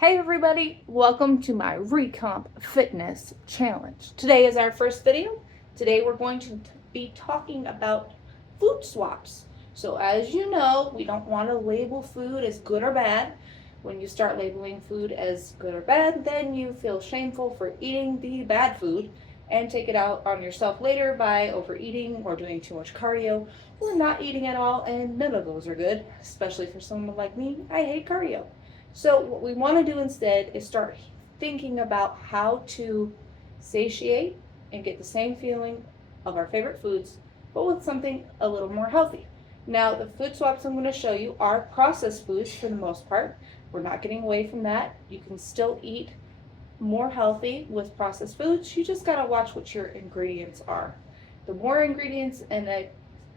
Hey everybody, welcome to my Recomp Fitness Challenge. Today is our first video. Today we're going to be talking about food swaps. So as you know, we don't want to label food as good or bad. When you start labeling food as good or bad, then you feel shameful for eating the bad food and take it out on yourself later by overeating or doing too much cardio or not eating at all, and none of those are good, especially for someone like me. I hate cardio. So what we want to do instead is start thinking about how to satiate and get the same feeling of our favorite foods, but with something a little more healthy. Now, the food swaps I'm going to show you are processed foods for the most part. We're not getting away from that. You can still eat more healthy with processed foods. You just got to watch what your ingredients are. The more ingredients in a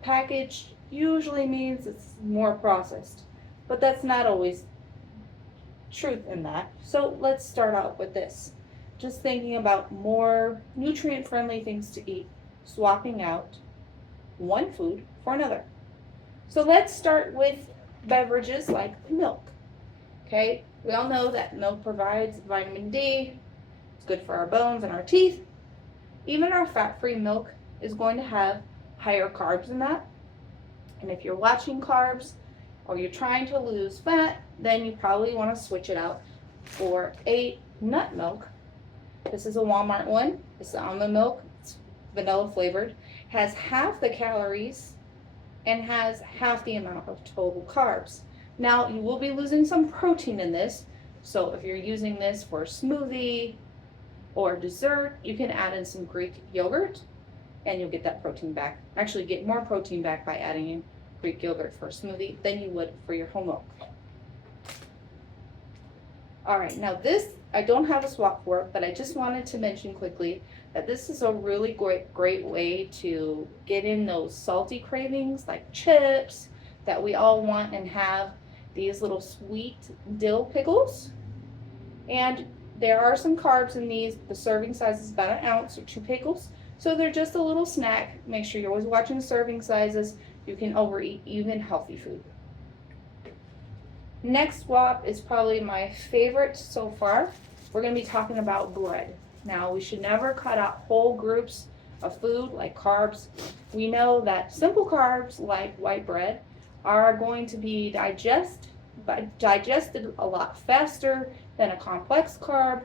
package usually means it's more processed, but that's not always truth in that. So let's start out with this. Just thinking about more nutrient friendly things to eat, swapping out one food for another. So let's start with beverages like milk. Okay, we all know that milk provides vitamin D. It's good for our bones and our teeth. Even our fat-free milk is going to have higher carbs in that. And if you're watching carbs, or you're trying to lose fat, then you probably want to switch it out for a nut milk. This is a Walmart one. It's almond milk. It's vanilla flavored. Has half the calories and has half the amount of total carbs. Now, you will be losing some protein in this. So if you're using this for a smoothie or dessert, you can add in some Greek yogurt and you'll get that protein back. Actually, get more protein back by adding in Greek yogurt for a smoothie than you would for your whole milk. All right, now this, I don't have a swap for it, but I just wanted to mention quickly that this is a really great way to get in those salty cravings like chips that we all want and have, these little sweet dill pickles. And there are some carbs in these. The serving size is about an ounce or 2 pickles. So they're just a little snack. Make sure you're always watching the serving sizes. You can overeat even healthy food. Next swap is probably my favorite so far. We're going to be talking about bread. Now, we should never cut out whole groups of food like carbs. We know that simple carbs like white bread are going to be digested a lot faster than a complex carb,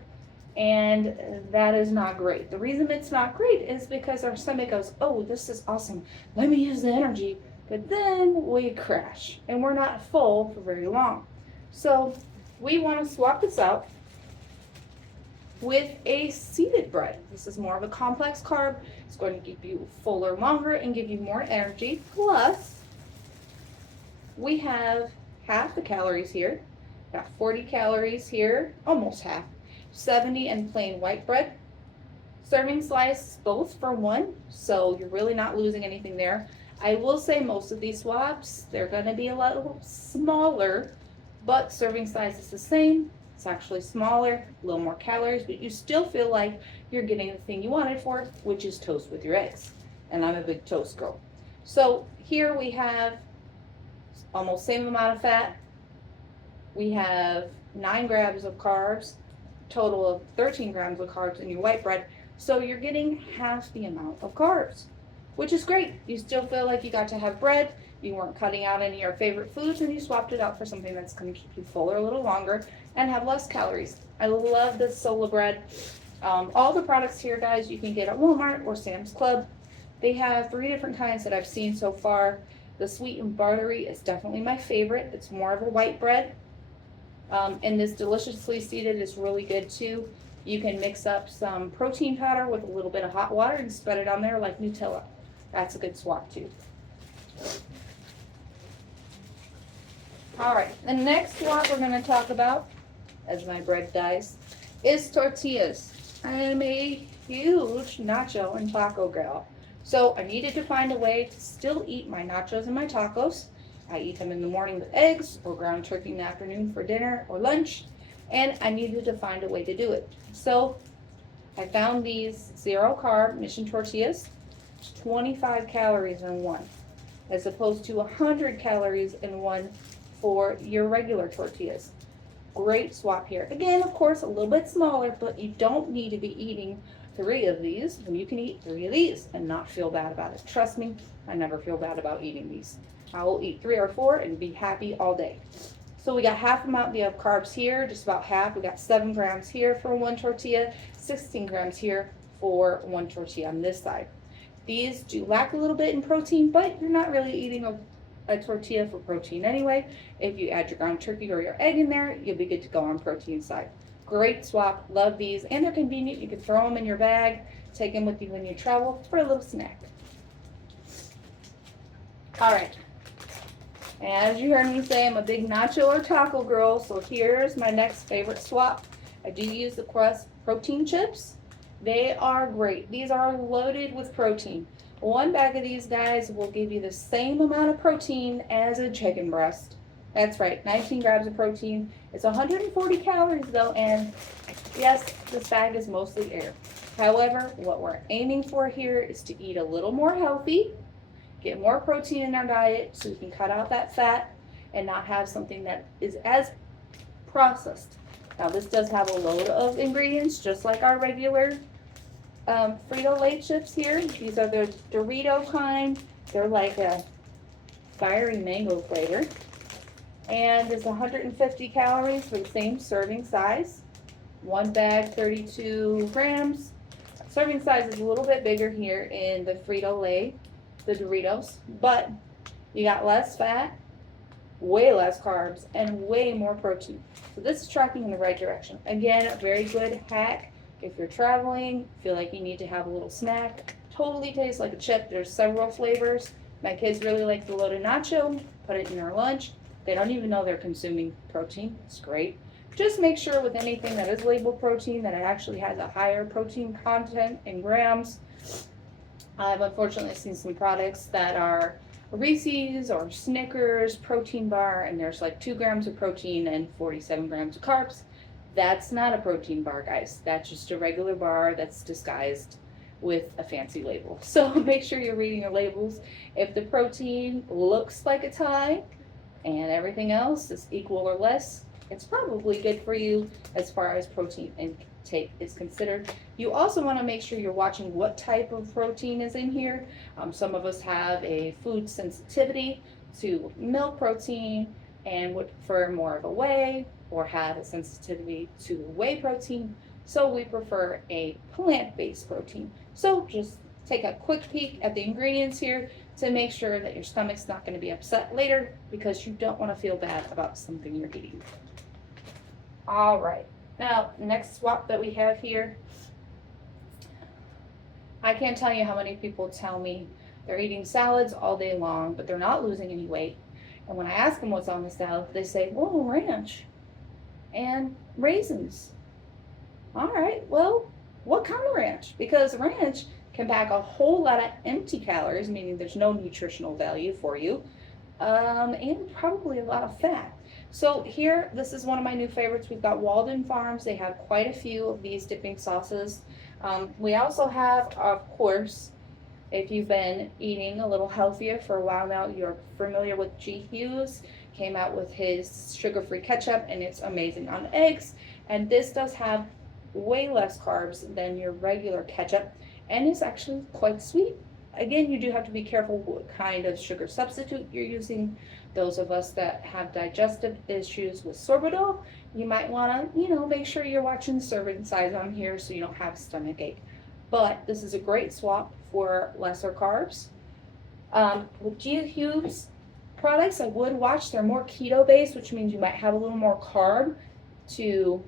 and that is not great. The reason it's not great is because our stomach goes, oh, this is awesome, let me use the energy, but then we crash and we're not full for very long. So we want to swap this out with a seeded bread. This is more of a complex carb. It's going to keep you fuller longer and give you more energy. Plus, we have half the calories here. Got 40 calories here, almost half. 70 in plain white bread. Serving slice both for one, so you're really not losing anything there. I will say most of these swaps, they're going to be a little smaller, but serving size is the same. It's actually smaller, a little more calories, but you still feel like you're getting the thing you wanted for it, which is toast with your eggs. And I'm a big toast girl. So here we have almost same amount of fat. We have 9 grams of carbs, total of 13 grams of carbs in your white bread. So you're getting half the amount of carbs, which is great. You still feel like you got to have bread. You weren't cutting out any of your favorite foods, and you swapped it out for something that's going to keep you fuller a little longer and have less calories. I love this Sola bread. All the products here, guys, you can get at Walmart or Sam's Club. They have 3 different kinds that I've seen so far. The sweet and buttery is definitely my favorite. It's more of a white bread. And this deliciously seeded is really good too. You can mix up some protein powder with a little bit of hot water and spread it on there like Nutella. That's a good swap too. All right, the next swap we're going to talk about, as my bread dies, is tortillas. I am a huge nacho and taco gal. So I needed to find a way to still eat my nachos and my tacos. I eat them in the morning with eggs or ground turkey in the afternoon for dinner or lunch, and I needed to find a way to do it. So I found these 0 carb mission tortillas. It's 25 calories in one, as opposed to 100 calories in one for your regular tortillas. great swap here. Again, of course, a little bit smaller, but you don't need to be eating 3 of these when you can eat 3 of these and not feel bad about it. Trust me, I never feel bad about eating these. I will eat 3 or 4 and be happy all day. So we got half amount of carbs here, just about half. We got 7 grams here for 1 tortilla, 16 grams here for 1 tortilla on this side. These do lack a little bit in protein, but you're not really eating a tortilla for protein anyway. If you add your ground turkey or your egg in there, you'll be good to go on protein side. Great swap, love these, and they're convenient. You can throw them in your bag, take them with you when you travel for a little snack. All right, as you heard me say, I'm a big nacho or taco girl, so here's my next favorite swap. I do use the Crust protein chips. They are great. These are loaded with protein. 1 bag of these guys will give you the same amount of protein as a chicken breast. That's right, 19 grams of protein. It's 140 calories though, and yes, this bag is mostly air. However, what we're aiming for here is to eat a little more healthy, get more protein in our diet so we can cut out that fat and not have something that is as processed. Now this does have a load of ingredients just like our regular Frito-Lay chips here. These are the Dorito kind. They're like a fiery mango flavor. And there's 150 calories for the same serving size. 1 bag, 32 grams. Serving size is a little bit bigger here in the Frito-Lay, the Doritos, but you got less fat, way less carbs, and way more protein. So this is tracking in the right direction. Again, a very good hack if you're traveling, feel like you need to have a little snack. Totally tastes like a chip. There's several flavors. My kids really like the loaded nacho. Put it in their lunch. They don't even know they're consuming protein. It's great. Just make sure with anything that is labeled protein that it actually has a higher protein content in grams. I've unfortunately seen some products that are Reese's or Snickers protein bar, and there's like 2 grams of protein and 47 grams of carbs. That's not a protein bar, guys. That's just a regular bar that's disguised with a fancy label. So make sure you're reading your labels. If the protein looks like it's high and everything else is equal or less, it's probably good for you as far as protein intake is considered. You also want to make sure you're watching what type of protein is in here. Some of us have a food sensitivity to milk protein and would prefer more of a whey, or have a sensitivity to whey protein, so we prefer a plant-based protein. So just take a quick peek at the ingredients here to make sure that your stomach's not going to be upset later, because you don't want to feel bad about something you're eating. All right, now next swap that we have here, I can't tell you how many people tell me they're eating salads all day long, but they're not losing any weight. And when I ask them what's on the salad, they say, whoa, ranch and raisins. All right, well, what kind of ranch? Because ranch can pack a whole lot of empty calories, meaning there's no nutritional value for you, and probably a lot of fat. So here, this is one of my new favorites. We've got Walden Farms. They have quite a few of these dipping sauces. We also have, of course, if you've been eating a little healthier for a while now, you're familiar with G. Hughes. Came out with his sugar-free ketchup, and it's amazing on eggs. And this does have way less carbs than your regular ketchup, and it's actually quite sweet. Again, you do have to be careful what kind of sugar substitute you're using. Those of us that have digestive issues with sorbitol, you might want to, make sure you're watching the serving size on here so you don't have a stomach ache. But this is a great swap for lesser carbs. With G. Hughes products, I would watch. They're more keto based, which means you might have a little more carb to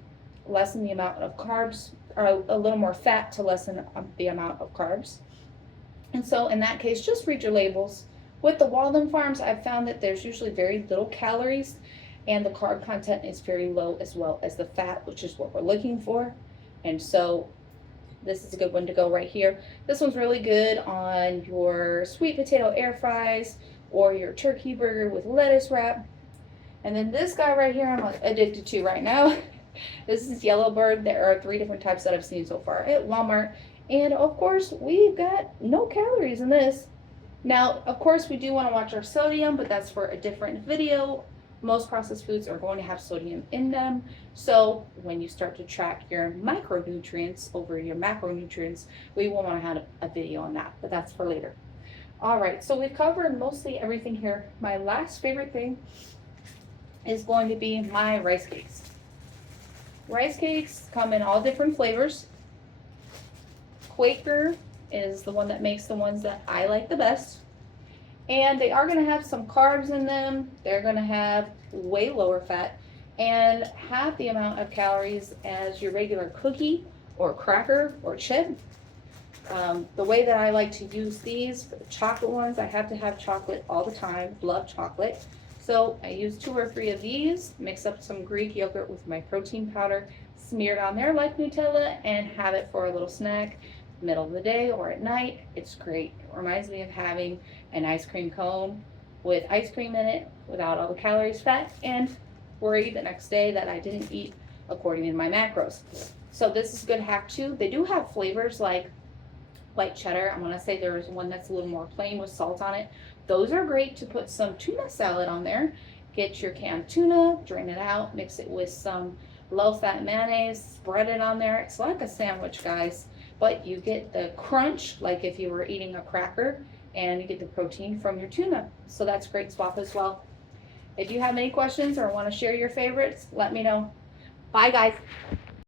lessen the amount of carbs, or a little more fat to lessen the amount of carbs. And so in that case, just read your labels. With the Walden Farms, I've found that there's usually very little calories, and the carb content is very low, as well as the fat, which is what we're looking for. And so this is a good one to go right here. This one's really good on your sweet potato air fries or your turkey burger with lettuce wrap. And then this guy right here, I'm addicted to right now. This is Yellowbird. There are 3 different types that I've seen so far at Walmart. And of course, we've got no calories in this. Now, of course, we do want to watch our sodium, but that's for a different video. Most processed foods are going to have sodium in them. So when you start to track your micronutrients over your macronutrients, we will want to have a video on that, but that's for later. All right, so we've covered mostly everything here. My last favorite thing is going to be my rice cakes. Rice cakes come in all different flavors. Quaker is the one that makes the ones that I like the best. And they are going to have some carbs in them. They're going to have way lower fat and half the amount of calories as your regular cookie or cracker or chip. The way that I like to use these, for the chocolate ones, I have to have chocolate all the time. Love chocolate. So I use 2 or 3 of these, mix up some Greek yogurt with my protein powder, smear it on there like Nutella, and have it for a little snack, middle of the day or at night. It's great. It reminds me of having an ice cream cone with ice cream in it without all the calories, fat, and worry the next day that I didn't eat according to my macros. So this is a good hack too. They do have flavors like white cheddar. I want to say there's one that's a little more plain with salt on it. Those are great to put some tuna salad on there. Get your canned tuna, drain it out, mix it with some low-fat mayonnaise, spread it on there. It's like a sandwich, guys, but you get the crunch like if you were eating a cracker, and you get the protein from your tuna. So that's a great swap as well. If you have any questions or want to share your favorites, let me know. Bye, guys.